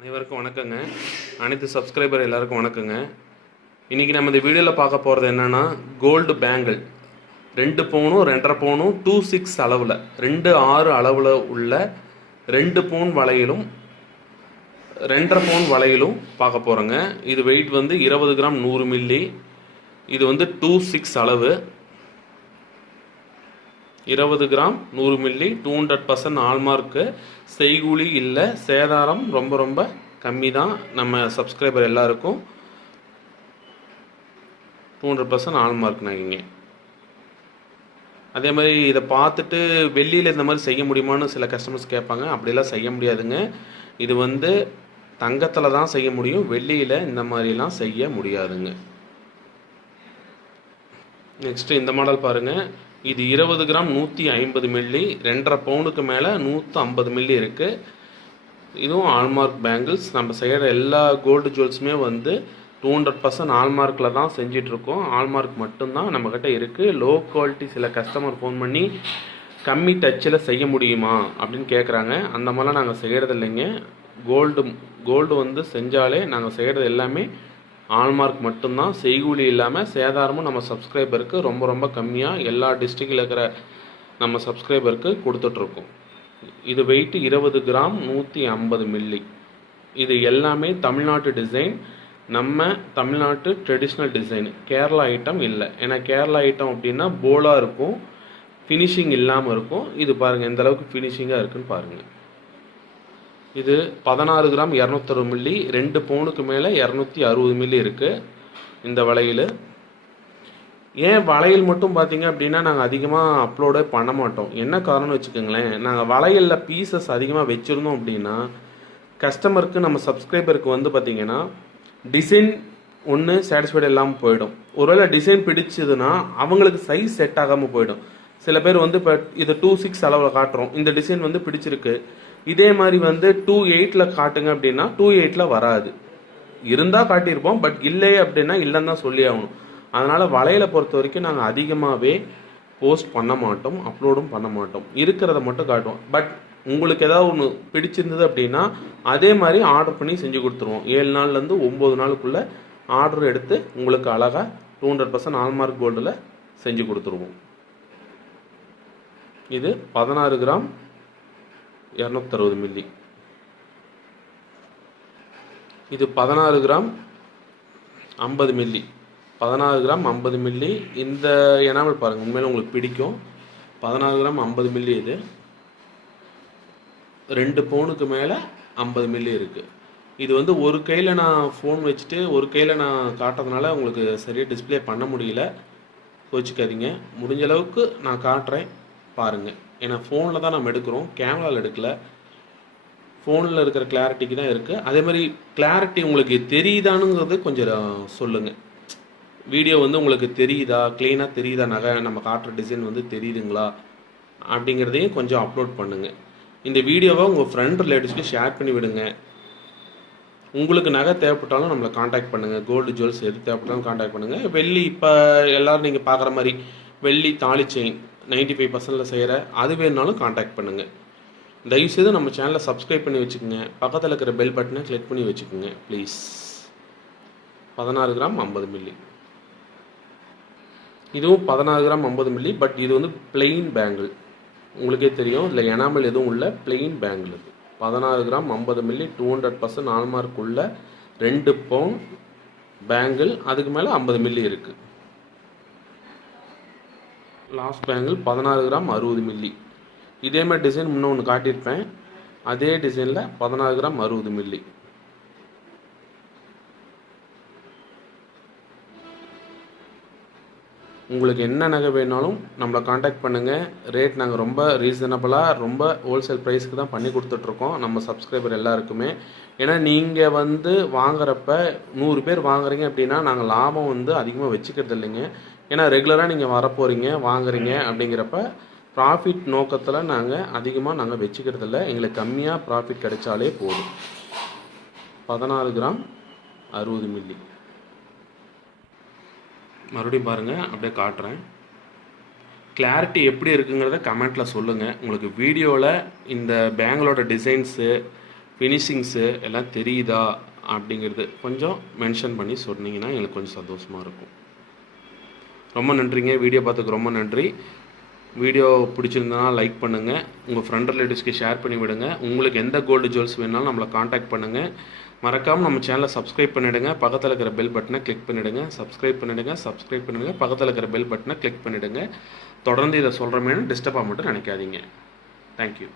அனைவருக்கும் வணக்கங்க. அனைத்து சப்ஸ்கிரைபர் எல்லாருக்கும் வணக்கங்க. இன்றைக்கி நம்ம இந்த வீடியோவில் பார்க்க போகிறது என்னென்னா கோல்டு பேங்கிள் ரெண்டு பவுனும் ரெண்டரை பவுனும் டூ சிக்ஸ் அளவில். ரெண்டு ஆறு அளவில் உள்ள ரெண்டு பவுன் வளையலும் ரெண்டரை பவுன் வளையலும் பார்க்க போகிறோங்க இது வெயிட் வந்து இருபது கிராம் நூறு மில்லி இது வந்து டூ சிக்ஸ் அளவு. இருபது கிராம் நூறு milli two hundred percent hallmark செய்கூலி இல்லை சேதாரம் ரொம்ப ரொம்ப கம்மி தான் நம்ம சப்ஸ்கிரைபர் எல்லாருக்கும் டூ ஹண்ட்ரட் பர்சன்ட் ஆல்மார்க் நாங்கள் அதே மாதிரி இதை பார்த்துட்டு வெள்ளியில் இந்த மாதிரி செய்ய முடியுமான்னு சில கஸ்டமர்ஸ் கேட்பாங்க. அப்படிலாம் செய்ய முடியாதுங்க. இது வந்து தங்கத்தில் தான் செய்ய முடியும். வெள்ளியில் இந்த மாதிரிலாம் செய்ய முடியாதுங்க. நெக்ஸ்ட்டு இந்த மாடல் பாருங்கள் இது இருபது கிராம் நூற்றி ஐம்பது மில்லி ரெண்டரை பவுனுக்கு மேலே நூற்றி ஐம்பது மில்லி இருக்குது இதுவும் ஆல்மார்க் பேங்கிள்ஸ் நம்ம செய்கிற எல்லா கோல்டு ஜுவல்ஸுமே வந்து டூ ஹண்ட்ரட் பர்சன்ட் ஆல்மார்க்கில் தான் செஞ்சிட்ருக்கோம். ஆல்மார்க் மட்டும்தான் நம்மக்கிட்ட இருக்குது லோ குவாலிட்டி சில கஸ்டமர் ஃபோன் பண்ணி கம்மி டச்சில் செய்ய முடியுமா அப்படின்னு கேட்குறாங்க அந்த மாதிரிலாம் நாங்கள் செய்கிறது இல்லைங்க கோல்டு கோல்டு வந்து செஞ்சாலே நாங்கள் செய்கிறது எல்லாமே ஆல்மார்க் மட்டும்தான். செய்கூலி இல்லாமல் சேதாரமும் நம்ம சப்ஸ்கிரைபருக்கு ரொம்ப ரொம்ப கம்மியாக எல்லா டிஸ்ட்ரிக்டில் இருக்கிற நம்ம சப்ஸ்கிரைபருக்கு கொடுத்துட்ருக்கோம் இது வெயிட் இருபது கிராம் நூற்றி ஐம்பது மில்லி இது எல்லாமே தமிழ்நாட்டு டிசைன் நம்ம தமிழ்நாட்டு ட்ரெடிஷ்னல் டிசைன் கேரளா ஐட்டம் இல்லை. ஏன்னா கேரளா ஐட்டம் அப்படின்னா போலாக இருக்கும். ஃபினிஷிங் இல்லாமல் இருக்கும். இது பாருங்கள் எந்த அளவுக்கு ஃபினிஷிங்காக இருக்குன்னு பாருங்கள் இது பதினாறு கிராம் இரநூத்தறுபது மில்லி ரெண்டு பவுனுக்கு மேலே இரநூத்தி அறுபது மில்லி இருக்குது இந்த வளையல் ஏன் வளையல் மட்டும் பார்த்தீங்க அப்படின்னா நாங்கள் அதிகமாக அப்லோடே பண்ண மாட்டோம். என்ன காரணம்னு வச்சுக்கோங்களேன் நாங்கள் வளையலில் பீசஸ் அதிகமாக வச்சுருந்தோம் அப்படின்னா கஸ்டமருக்கு நம்ம சப்ஸ்கிரைபருக்கு வந்து பார்த்தீங்கன்னா டிசைன் ஒன்று சாட்டிஸ்ஃபைடு இல்லாமல் போயிடும். ஒருவேளை டிசைன் பிடிச்சதுன்னா அவங்களுக்கு சைஸ் செட் ஆகாமல் போயிடும். சில பேர் வந்து இப்போ இது டூ சிக்ஸ் அளவில் காட்டுறோம். இந்த டிசைன் வந்து பிடிச்சிருக்கு. இதே மாதிரி வந்து டூ எயிட்டில் காட்டுங்க அப்படின்னா டூ எயிட்டில் வராது. இருந்தால் காட்டியிருப்போம் பட் இல்லை அப்படின்னா இல்லைன்னு தான் சொல்லி ஆகணும். அதனால் வலையில பொறுத்த வரைக்கும் நாங்கள் அதிகமாகவே போஸ்ட் பண்ண மாட்டோம் அப்லோடும் பண்ண மாட்டோம். இருக்கிறத மட்டும் காட்டுவோம். பட் உங்களுக்கு ஏதாவது ஒன்று பிடிச்சிருந்தது அப்படின்னா அதே மாதிரி ஆர்டர் பண்ணி செஞ்சு கொடுத்துருவோம். ஏழு நாள்லேருந்து ஒம்பது நாளுக்குள்ளே ஆர்டர் எடுத்து உங்களுக்கு அழகாக டூ ஹண்ட்ரட் பர்சன்ட் ஆல்மார்க் கோல்டில் செஞ்சு கொடுத்துருவோம். இது பதினாறு கிராம் இரநூத்தறுபது மில்லி இது பதினாறு கிராம் ஐம்பது மில்லி பதினாறு கிராம் ஐம்பது மில்லி இந்த எனாமல் பாருங்கள் உண்மையில உங்களுக்கு பிடிக்கும். பதினாறு கிராம் ஐம்பது மில்லி இது. ரெண்டு பவுனுக்கு மேலே ஐம்பது மில்லி இருக்குது இது வந்து ஒரு கையில் நான் ஃபோன் வச்சுட்டு ஒரு கையில் நான் காட்டுறதுனால உங்களுக்கு சரியாக டிஸ்ப்ளே பண்ண முடியல. கோச்சிக்காதீங்க. முடிஞ்ச அளவுக்கு நான் காட்டுறேன். பாருங்கள் ஏன்னா ஃபோனில் தான் நம்ம எடுக்கிறோம். கேமராவில் எடுக்கல. ஃபோனில் இருக்கிற கிளாரிட்டிக்கு தான் இருக்குது அதே மாதிரி கிளாரிட்டி உங்களுக்கு தெரியுதானுங்கிறது கொஞ்சம் சொல்லுங்கள் வீடியோ வந்து உங்களுக்கு தெரியுதா? க்ளீனாக தெரியுதா? நகை நம்ம காட்டுற டிசைன் வந்து தெரியுதுங்களா? அப்படிங்கிறதையும் கொஞ்சம் அப்லோட் பண்ணுங்கள் இந்த வீடியோவை உங்கள் ஃப்ரெண்ட் ரிலேட்டிவ்ஸ்க்கு ஷேர் பண்ணி விடுங்க. உங்களுக்கு நகை தேவைப்பட்டாலும் நம்மளை காண்டாக்ட் பண்ணுங்கள் கோல்டு ஜுவல்ஸ் எது தேவைப்பட்டாலும் காண்டாக்ட் பண்ணுங்கள் வெள்ளி இப்போ எல்லோரும் நீங்கள் பார்க்குற மாதிரி வெள்ளி தாலி செயின் நைன்ட்டி ஃபைவ் பர்சன்டில் செய்கிற அது வேணுனாலும் காண்டாக்ட் பண்ணுங்கள் தயவுசெய்து நம்ம சேனலை சப்ஸ்கிரைப் பண்ணி வச்சுக்கோங்க. பக்கத்தில் இருக்கிற பெல் பட்டனை கிளிக் பண்ணி வச்சுக்கோங்க ப்ளீஸ் பதினாறு கிராம் ஐம்பது மில்லி இதுவும் பதினாறு கிராம் ஐம்பது மில்லி பட் இது வந்து பிளெயின் பேங்கிள் உங்களுக்கே தெரியும் இதில் எனாமல் எதுவும் உள்ள பிளெயின் பேங்கிள் இது. பதினாறு கிராம் ஐம்பது milli two hundred percent hallmark உள்ள ரெண்டு பவுன் பேங்கிள் அதுக்கு மேலே ஐம்பது மில்லி இருக்குது லாஸ்ட் பேங்கிள் பதினாறு கிராம் அறுபது மில்லி இதே மாதிரி டிசைன் முன்ன ஒன்று காட்டியிருப்பேன். அதே டிசைனில் பதினாறு கிராம் அறுபது மில்லி உங்களுக்கு என்ன நகை வேணாலும் நம்மளை காண்டாக்ட் பண்ணுங்கள் ரேட் நாங்கள் ரொம்ப ரீசனபிளாக ரொம்ப ஹோல்சேல் ப்ரைஸ்க்கு தான் பண்ணி கொடுத்துட்ருக்கோம். நம்ம சப்ஸ்கிரைபர் எல்லாருக்குமே. ஏன்னா நீங்கள் வந்து வாங்குறப்ப நூறு பேர் வாங்குறீங்க அப்படின்னா நாங்கள் லாபம் வந்து அதிகமாக வச்சுக்கிறது இல்லைங்க. ஏன்னா ரெகுலராக நீங்கள் வரப்போகிறீங்க வாங்குறீங்க அப்படிங்கிறப்ப ப்ராஃபிட் நோக்கத்தில் நாங்கள் அதிகமாக நாங்கள் வச்சுக்கிறதில்ல. எங்களுக்கு கம்மியாக ப்ராஃபிட் கிடைச்சாலே போதும். பதினாறு கிராம் அறுபது மில்லி மறுபடியும் பாருங்கள் அப்படியே காட்டுறேன். கிளாரிட்டி எப்படி இருக்குங்கிறத கமெண்ட்டில் சொல்லுங்கள் உங்களுக்கு வீடியோவில் இந்த பேங்களோட டிசைன்ஸு ஃபினிஷிங்ஸு எல்லாம் தெரியுதா அப்படிங்கிறது கொஞ்சம் மென்ஷன் பண்ணி சொன்னீங்கன்னா எங்களுக்கு கொஞ்சம் சந்தோஷமாக இருக்கும். ரொம்ப நன்றிங்க. வீடியோ பார்த்துக்கு ரொம்ப நன்றி. வீடியோ பிடிச்சிருந்தனா லைக் பண்ணுங்கள் உங்கள் ஃப்ரெண்ட் ரிலேட்டிவ்ஸ்க்கு ஷேர் பண்ணி விடுங்க. உங்களுக்கு எந்த கோல்டு ஜுவல்ஸ் வேணாலும் நம்மளை காண்டாக்ட் பண்ணுங்கள் மறக்காமல் நம்ம சேனலை சப்ஸ்கிரைப் பண்ணிவிடுங்க பக்கத்தில் இருக்கிற பெல் பட்டனை கிளிக் பண்ணிவிடுங்க சப்ஸ்கிரைப் பண்ணிவிடுங்க சப்ஸ்கிரைப் பண்ணிவிடுங்க பக்கத்தில் இருக்கிற பெல் பட்டனை கிளிக் பண்ணிவிடுங்க தொடர்ந்து இதை சொல்கிறமேனு டிஸ்டர்பாக மட்டும் நினைக்காதீங்க. தேங்க்யூ